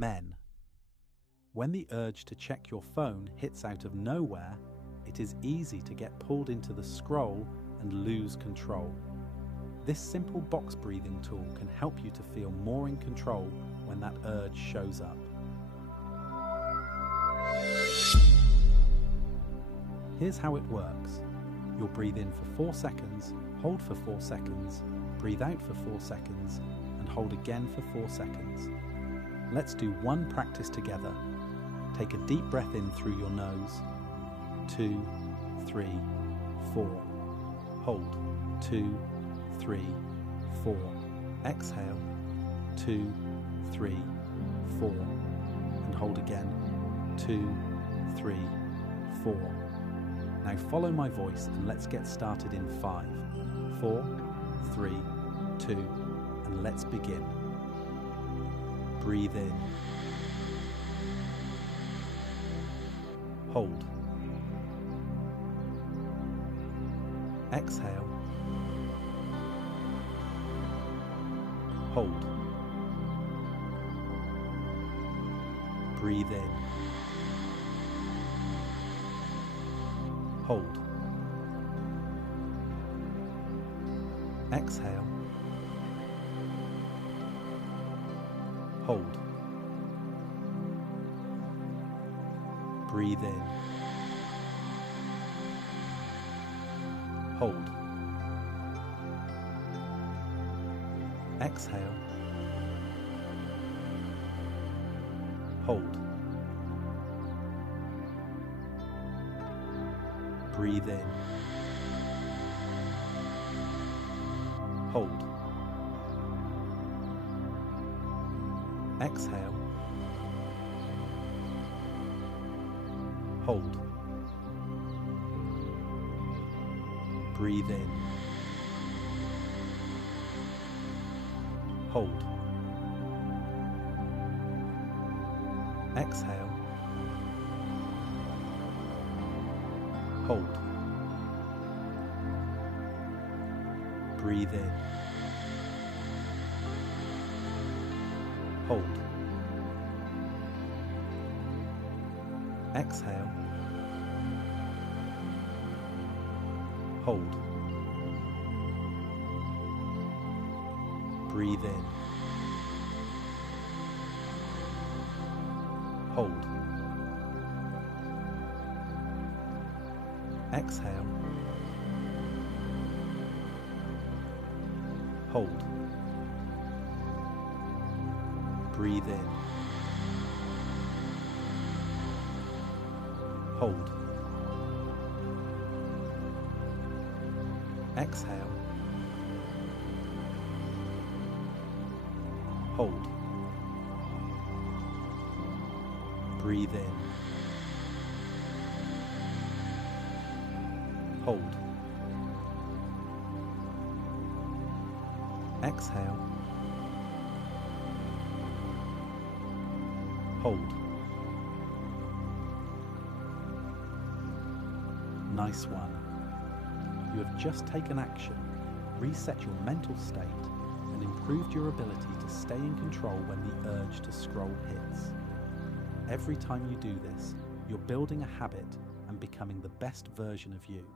Men. When the urge to check your phone hits out of nowhere, it is easy to get pulled into the scroll and lose control. This simple box breathing tool can help you to feel more in control when that urge shows up. Here's how it works. You'll breathe in for 4 seconds, hold for 4 seconds, breathe out for 4 seconds, and hold again for 4 seconds. Let's do one practice together. Take a deep breath in through your nose. 2, 3, 4. Hold. 2, 3, 4. Exhale. 2, 3, 4. And hold again. 2, 3, 4. Now follow my voice and let's get started in 5, 4, 3, 2, and let's begin. Breathe in. Hold. Exhale. Hold. Breathe in. Hold. Exhale. Hold. Breathe in. Hold. Exhale. Hold. Breathe in. Hold. Exhale. Hold. Breathe in. Hold. Exhale. Hold. Breathe in. Hold. Exhale. Hold. Breathe in. Hold. Exhale. Hold. Breathe in. Hold. Exhale. Hold. Breathe in. Hold. Exhale. Hold. Nice one. You have just taken action, reset your mental state, and improved your ability to stay in control when the urge to scroll hits. Every time you do this, you're building a habit and becoming the best version of you.